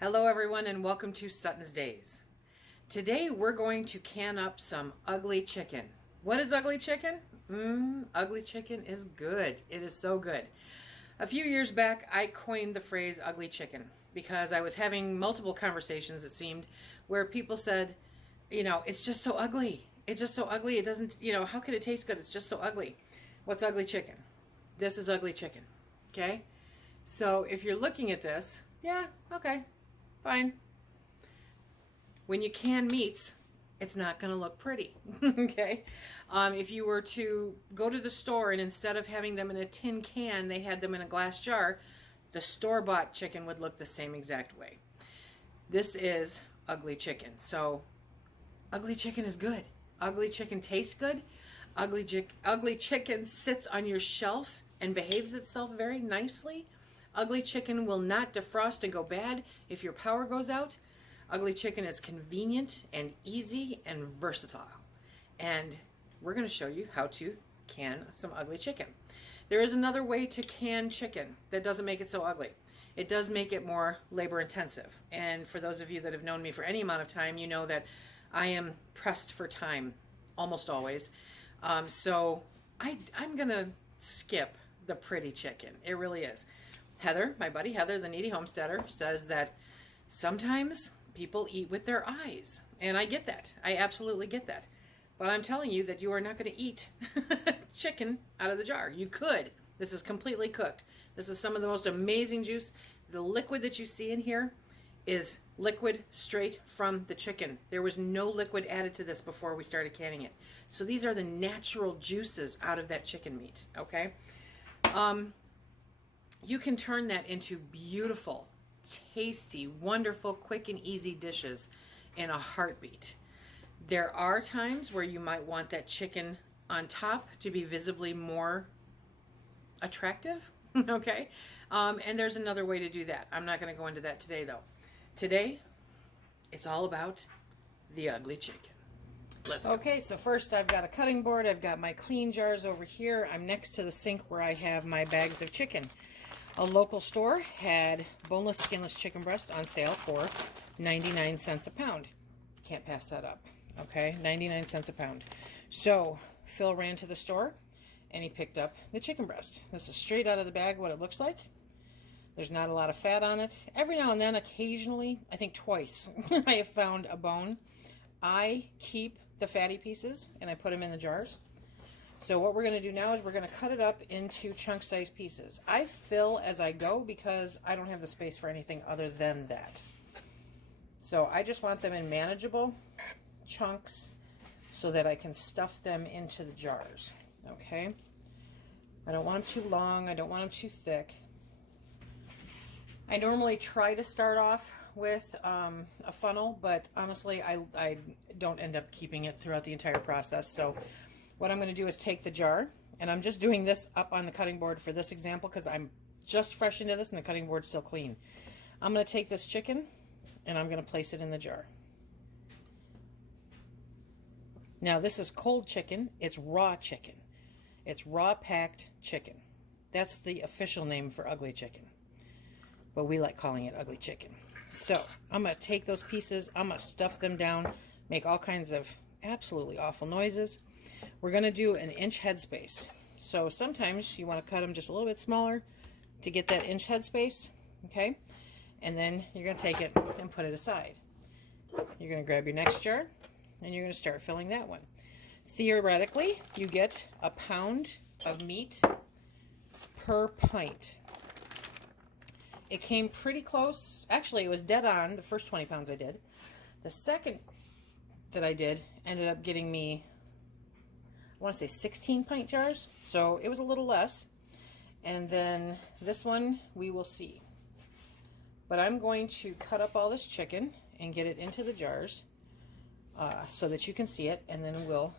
Hello everyone and welcome to SuttonsDaze. Today we're going to can up some ugly chicken. What is ugly chicken? Ugly chicken is good. It is so good. A few years back I coined the phrase ugly chicken because I was having multiple conversations, it seemed, where people said, it's just so ugly. It's just so ugly. It doesn't, how could it taste good? It's just so ugly. What's ugly chicken? This is ugly chicken. Okay? So if you're looking at this, yeah, okay. Fine. When you can meats, it's not going to look pretty. Okay? If you were to go to the store and instead of having them in a tin can, they had them in a glass jar, the store-bought chicken would look the same exact way. This is ugly chicken. So, ugly chicken is good. Ugly chicken tastes good. Ugly chicken sits on your shelf and behaves itself very nicely. Ugly chicken will not defrost and go bad if your power goes out. Ugly chicken is convenient and easy and versatile. And we're going to show you how to can some ugly chicken. There is another way to can chicken that doesn't make it so ugly. It does make it more labor intensive. And for those of you that have known me for any amount of time, you know that I am pressed for time almost always. So I'm going to skip the pretty chicken. It really is. Heather, my buddy Heather, the needy homesteader, says that sometimes people eat with their eyes. And I get that. I absolutely get that. But I'm telling you that you are not going to eat chicken out of the jar. You could. This is completely cooked. This is some of the most amazing juice. The liquid that you see in here is liquid straight from the chicken. There was no liquid added to this before we started canning it. So these are the natural juices out of that chicken meat, okay? You can turn that into beautiful, tasty, wonderful, quick and easy dishes in a heartbeat. There are times where you might want that chicken on top to be visibly more attractive, okay? And there's another way to do that. I'm not going to go into that today, though. Today, it's all about the ugly chicken. Let's go. Okay, so first I've got a cutting board. I've got my clean jars over here. I'm next to the sink where I have my bags of chicken. A local store had boneless, skinless chicken breast on sale for 99 cents a pound. Can't pass that up, okay? 99 cents a pound. So Phil ran to the store and he picked up the chicken breast. This is straight out of the bag what it looks like. There's not a lot of fat on it. Every now and then, occasionally, I think twice, I have found a bone. I keep the fatty pieces and I put them in the jars. So what we're going to do now is we're going to cut it up into chunk-sized pieces. I fill as I go because I don't have the space for anything other than that. So I just want them in manageable chunks so that I can stuff them into the jars. Okay? I don't want them too long. I don't want them too thick. I normally try to start off with a funnel, but honestly, I don't end up keeping it throughout the entire process. So what I'm going to do is take the jar, and I'm just doing this up on the cutting board for this example because I'm just fresh into this and the cutting board's still clean. I'm going to take this chicken and I'm going to place it in the jar. Now this is cold chicken. It's raw chicken. It's raw packed chicken. That's the official name for ugly chicken. But we like calling it ugly chicken. So I'm going to take those pieces, I'm going to stuff them down, make all kinds of absolutely awful noises. We're going to do an inch headspace. So sometimes you want to cut them just a little bit smaller to get that inch headspace, okay? And then you're going to take it and put it aside. You're going to grab your next jar and you're going to start filling that one. Theoretically, you get a pound of meat per pint. It came pretty close. Actually, it was dead on the first 20 pounds I did. The second that I did ended up getting me, I want to say 16 pint jars. So it was a little less. And then this one, we will see. But I'm going to cut up all this chicken and get it into the jars so that you can see it. And then we'll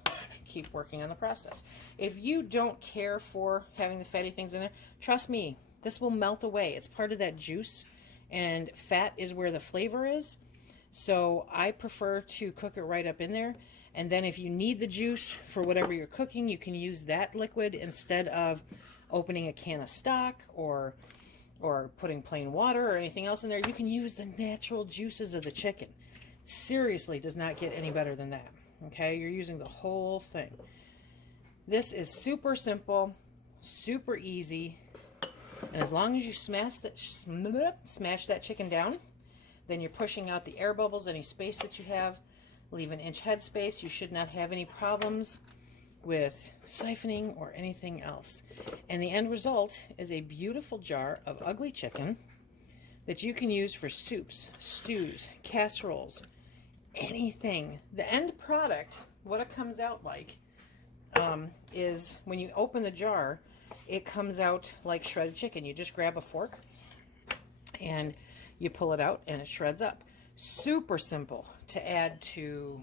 keep working on the process. If you don't care for having the fatty things in there, trust me, this will melt away. It's part of that juice, and fat is where the flavor is. So I prefer to cook it right up in there. And then if you need the juice for whatever you're cooking, you can use that liquid instead of opening a can of stock or or putting plain water or anything else in there. You can use the natural juices of the chicken. Seriously, does not get any better than that. Okay, you're using the whole thing. This is super simple, super easy, and as long as you smash that chicken down, then you're pushing out the air bubbles, any space that you have. Leave an inch head space. You should not have any problems with siphoning or anything else. And the end result is a beautiful jar of ugly chicken that you can use for soups, stews, casseroles, anything. The end product, what it comes out like, is when you open the jar, it comes out like shredded chicken. You just grab a fork and you pull it out and it shreds up. Super simple to add to,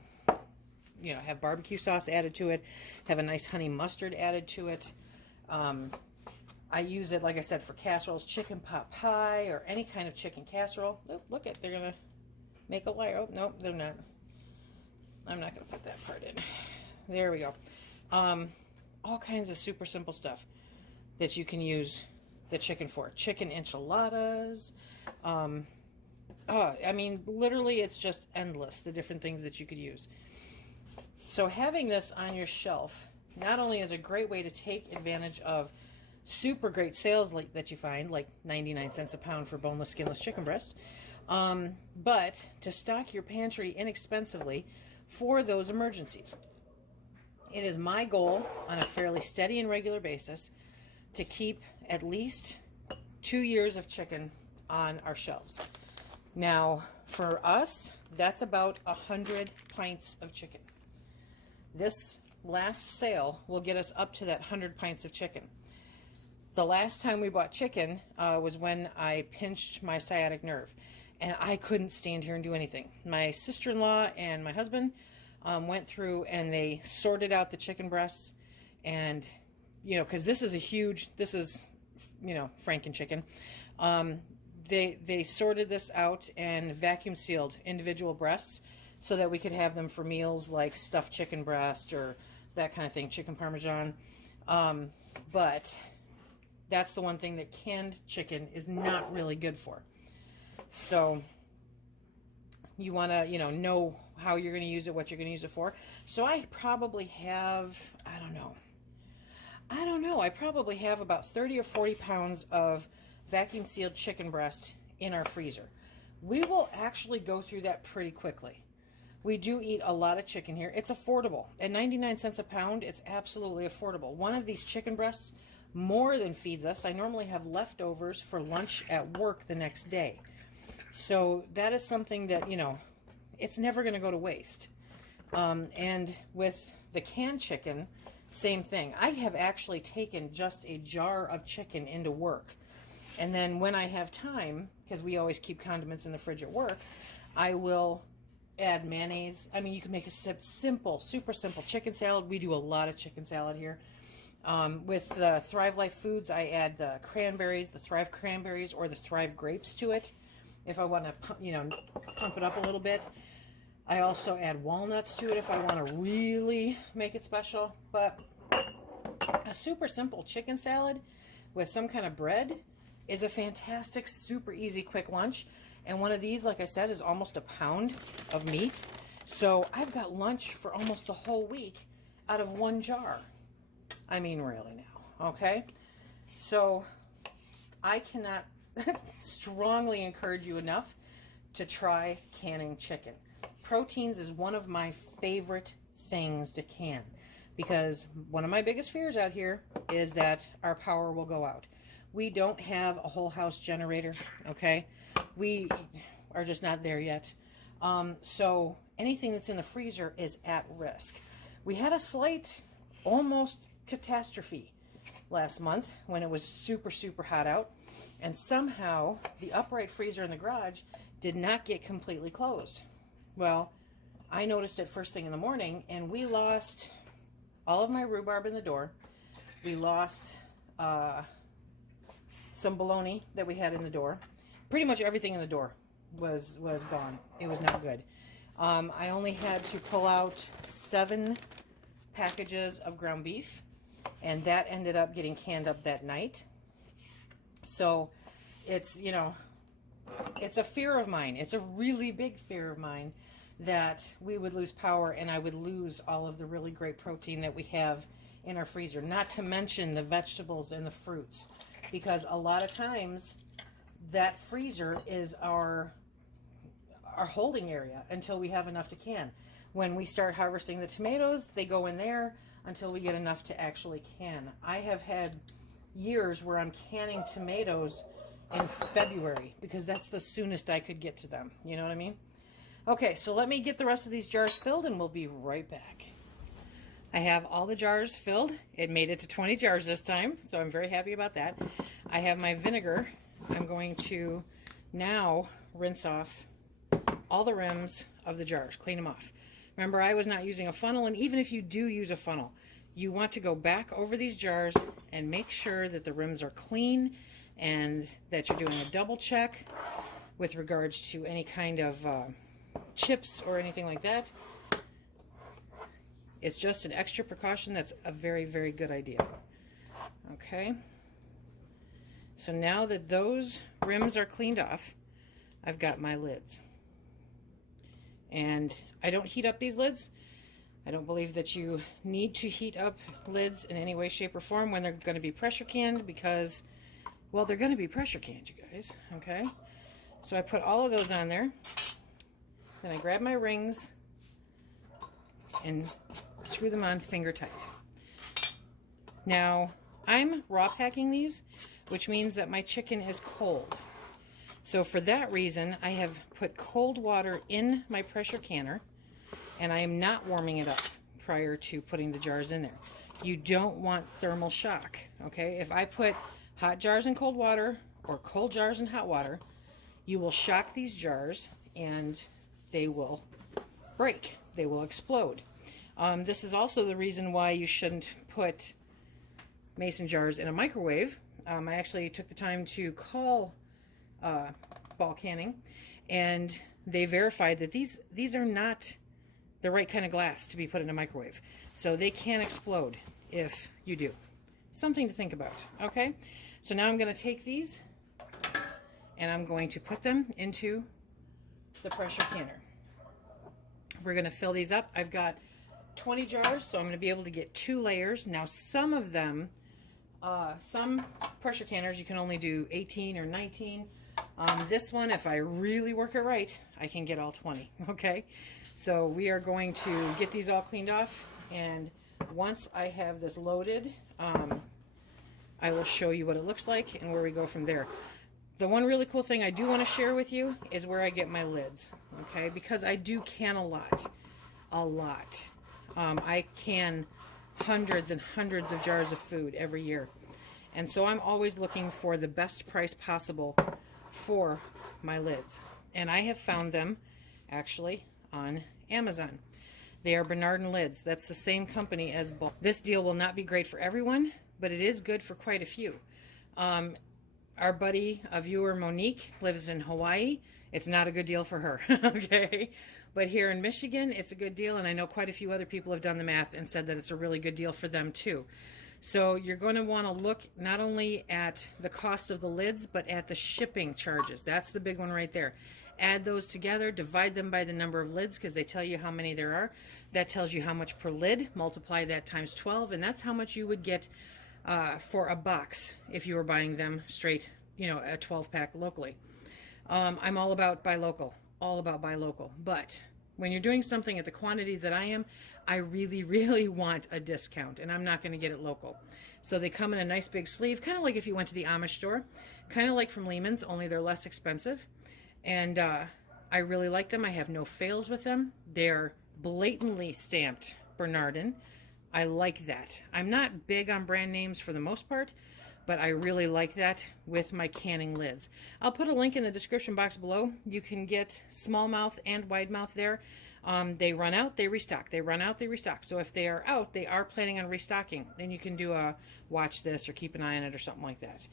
you know, have barbecue sauce added to it, have a nice honey mustard added to it. I use it, like I said, for casseroles, chicken pot pie, or any kind of chicken casserole. Oh, look at, they're going to make a liar. Oh, no, they're not. I'm not going to put that part in. There we go. All kinds of super simple stuff that you can use the chicken for. Chicken enchiladas. I mean, literally, it's just endless, the different things that you could use. So having this on your shelf not only is a great way to take advantage of super great sales that you find, like 99 cents a pound for boneless, skinless chicken breast, but to stock your pantry inexpensively for those emergencies. It is my goal on a fairly steady and regular basis to keep at least 2 years of chicken on our shelves. Now, for us, that's about 100 pints of chicken. This last sale will get us up to that 100 pints of chicken. The last time we bought chicken was when I pinched my sciatic nerve, and I couldn't stand here and do anything. My sister-in-law and my husband went through and they sorted out the chicken breasts, and, you know, because this is, you know, Franken chicken. They sorted this out and vacuum sealed individual breasts so that we could have them for meals like stuffed chicken breast or that kind of thing, chicken parmesan. But that's the one thing that canned chicken is not really good for. So you want to, you know how you're going to use it, what you're going to use it for. So I probably have, I don't know, I probably have about 30 or 40 pounds of vacuum sealed chicken breast in our freezer. We will actually go through that pretty quickly. We do eat a lot of chicken here. It's affordable. At 99 cents a pound, it's absolutely affordable. One of these chicken breasts more than feeds us. I normally have leftovers for lunch at work the next day. So that is something that, you know, it's never going to go to waste. And with the canned chicken, same thing. I have actually taken just a jar of chicken into work. And then when I have time, because we always keep condiments in the fridge at work, I will add mayonnaise. I mean, you can make a simple, super simple chicken salad. We do a lot of chicken salad here. With the Thrive Life Foods, I add the cranberries, the Thrive cranberries, or the Thrive grapes to it if I want to, you know, pump it up a little bit. I also add walnuts to it if I want to really make it special. But a super simple chicken salad with some kind of bread is a fantastic, super easy, quick lunch. And one of these, like I said, is almost a pound of meat. So I've got lunch for almost the whole week out of one jar. I mean, really now, okay? So I cannot strongly encourage you enough to try canning chicken. Proteins is one of my favorite things to can, because one of my biggest fears out here is that our power will go out. We don't have a whole house generator, okay? We are just not there yet. So anything that's in the freezer is at risk. We had a slight, almost catastrophe last month when it was super, super hot out. And somehow the upright freezer in the garage did not get completely closed. Well, I noticed it first thing in the morning, and we lost all of my rhubarb in the door. We lost some bologna that we had in the door. Pretty much everything in the door was gone. It was not good. I only had to pull out 7 packages of ground beef, and that ended up getting canned up that night. So it's, you know, it's a fear of mine. It's a really big fear of mine that we would lose power and I would lose all of the really great protein that we have in our freezer, not to mention the vegetables and the fruits, because a lot of times that freezer is our holding area until we have enough to can. When we start harvesting the tomatoes, they go in there until we get enough to actually can. I have had years where I'm canning tomatoes in February because that's the soonest I could get to them. You know what I mean? Okay, so let me get the rest of these jars filled and we'll be right back. I have all the jars filled. It made it to 20 jars this time, so I'm very happy about that. I have my vinegar. I'm going to now rinse off all the rims of the jars, clean them off. Remember, I was not using a funnel, and even if you do use a funnel, you want to go back over these jars and make sure that the rims are clean and that you're doing a double check with regards to any kind of chips or anything like that. It's just an extra precaution that's a very, very good idea. Okay. So now that those rims are cleaned off, I've got my lids. And I don't heat up these lids. I don't believe that you need to heat up lids in any way, shape, or form when they're going to be pressure canned because, well, they're going to be pressure canned, you guys. Okay. So I put all of those on there. Then I grab my rings and screw them on finger tight. Now, I'm raw packing these, which means that my chicken is cold. So for that reason, I have put cold water in my pressure canner, and I am not warming it up prior to putting the jars in there. You don't want thermal shock, okay? If I put hot jars in cold water or cold jars in hot water, you will shock these jars and they will break. They will explode. This is also the reason why you shouldn't put mason jars in a microwave. I actually took the time to call Ball Canning, and they verified that these are not the right kind of glass to be put in a microwave. So they can explode if you do. Something to think about, okay? So now I'm going to take these and I'm going to put them into the pressure canner. We're going to fill these up. I've got 20 jars, so I'm going to be able to get 2 layers. Now some of them, some pressure canners you can only do 18 or 19. This one, if I really work it right, I can get all 20, okay? So we are going to get these all cleaned off, and once I have this loaded, I will show you what it looks like and where we go from there. The one really cool thing I do want to share with you is where I get my lids, okay? Because I do can a lot. I can hundreds and hundreds of jars of food every year. And so I'm always looking for the best price possible for my lids. And I have found them actually on Amazon. They are Bernardin lids. That's the same company as Ball. This deal will not be great for everyone, but it is good for quite a few. Our buddy, a viewer, Monique, lives in Hawaii. It's not a good deal for her, okay? But here in Michigan, it's a good deal, and I know quite a few other people have done the math and said that it's a really good deal for them too. So you're going to want to look not only at the cost of the lids, but at the shipping charges. That's the big one right there. Add those together, divide them by the number of lids because they tell you how many there are. That tells you how much per lid. Multiply that times 12, and that's how much you would get for a box if you were buying them straight, you know, a 12-pack locally. I'm all about buy local, but when you're doing something at the quantity that I am, I really, really want a discount, and I'm not going to get it local. So they come in a nice big sleeve, kind of like if you went to the Amish store, kind of like from Lehman's, only they're less expensive. And I really like them. I have no fails with them. They're blatantly stamped Bernardin. I like that. I'm not big on brand names for the most part, but I really like that with my canning lids. I'll put a link in the description box below. You can get smallmouth and wide mouth there. They run out, they restock. They run out, they restock. So if they are out, they are planning on restocking. Then you can do a watch this or keep an eye on it or something like that.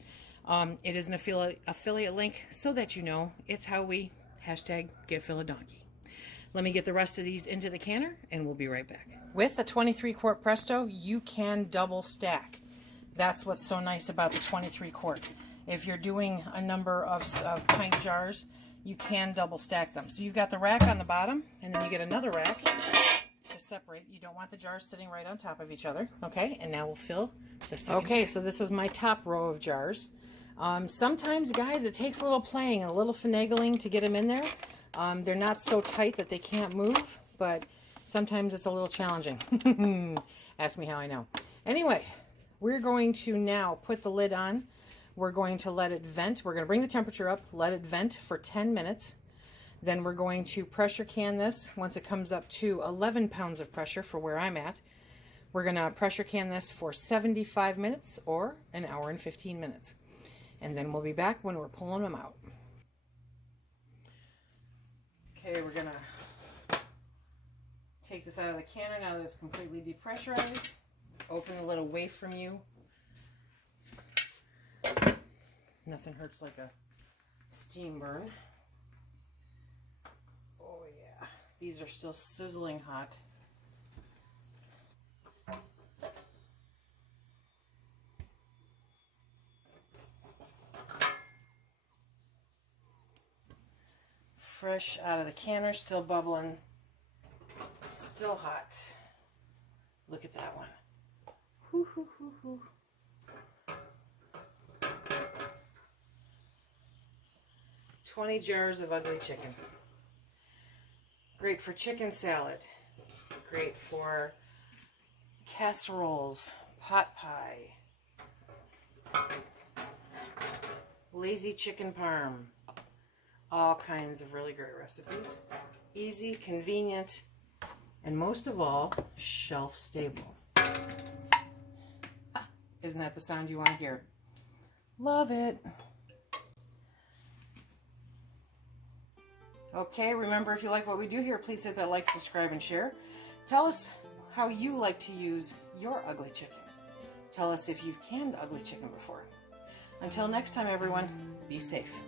It is an affiliate link so that you know it's how we #GetPhilaDonkey. Let me get the rest of these into the canner and we'll be right back. With a 23-quart Presto, you can double stack. That's what's so nice about the 23 quart. if you're doing a number of pint jars, you can double stack them. So you've got the rack on the bottom, and then you get another rack to separate. You don't want the jars sitting right on top of each other. Okay, and now we'll fill the second. Okay, so this is my top row of jars. Sometimes, guys, it takes a little playing and a little finagling to get them in there. They're not so tight that they can't move, but sometimes it's a little challenging. Ask me how I know. Anyway, we're going to now put the lid on. We're going to let it vent. We're going to bring the temperature up, let it vent for 10 minutes. Then we're going to pressure can this. Once it comes up to 11 pounds of pressure for where I'm at, we're going to pressure can this for 75 minutes or an hour and 15 minutes. And then we'll be back when we're pulling them out. Okay, we're going to take this out of the canner now that it's completely depressurized. Open the lid away from you. Nothing hurts like a steam burn. Oh yeah, these are still sizzling hot. Fresh out of the canner, still bubbling, still hot. Look at that one. Hoo, hoo, hoo, hoo. $20 jars of ugly chicken. Great for chicken salad. Great for casseroles, pot pie, lazy chicken parm. All kinds of really great recipes. Easy, convenient, and most of all, shelf stable. Isn't that the sound you want to hear? Love it. Okay, remember, if you like what we do here, please hit that like, subscribe, and share. Tell us how you like to use your ugly chicken. Tell us if you've canned ugly chicken before. Until next time, everyone, be safe.